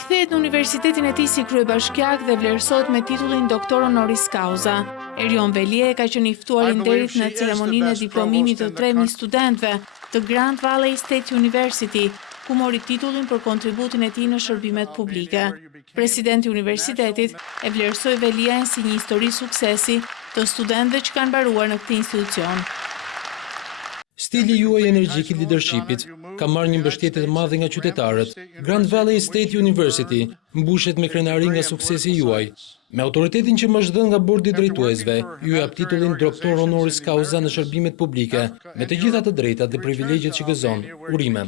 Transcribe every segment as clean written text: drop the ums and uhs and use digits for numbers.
Rikthehet në universitetin e tij si kryebashkiak dhe vlerësohet me titullin doktor honoris causa. Erion Velie ka qenë i ftuar i nderit në ceremoninë e diplomimit të 3.000 studentëve të Grand Valley State University, ku mori titullin për kontributin e tij në shërbimet publike. Presidenti i universitetit e vlerësoi Velien si një histori suksesi të studentëve që kanë mbaruar në këtë institucion. Stili juaj energjik i leadershipit ka marrë një mbështetje të madhe nga qytetarët. Grand Valley State University mbushet me krenari nga suksesi juaj. Me autoritetin që më është dhënë nga bordi i drejtuesve, ju jap titullin doktor honoris causa në shërbimet publike, me të gjitha të drejtat dhe privilegjet që gëzon. Urime.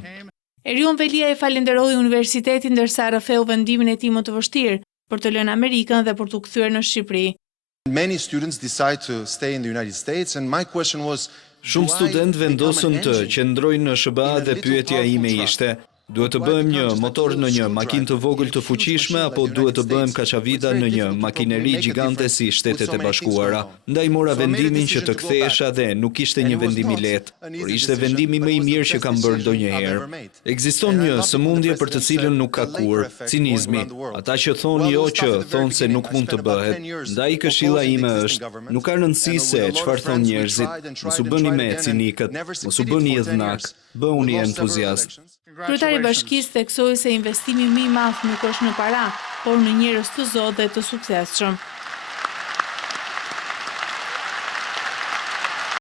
Erion Velia e falenderoi universitetin ndërsa rrëfeu vendimin e tij më të vështirë për të lënë Amerikën dhe për t'u kthyer në Shqipëri. Many students decide to stay in the United States and my question was Shumë student vendosën të qëndrojnë në SBA dhe pyetja ime ishte: duhet të bëjmë një motor në një makinë të vogël të fuqishme apo duhet të bëjmë kaçavida në një makineri gjigante si Shtetet e Bashkuara? Ndaj mora vendimin që të kthehesha dhe nuk ishte një vendim i lehtë, por ishte vendimi më i mirë që kam bërë ndonjëherë. Ekziston një sëmundje për të cilën nuk ka kur, cinizmi. Ata që thonë jo që thonë se nuk mund të bëhet. Ndaj këshilla ime është, nuk ka rëndësi se çfarë thonë njerëzit, mos u bëni me cinikët, mos u bëni edhnak, bëuni entuziast. Kryetari i bashkisë theksoi se investimi më i madh nuk është në para, por në njerëz të zotë dhe të suksesshëm.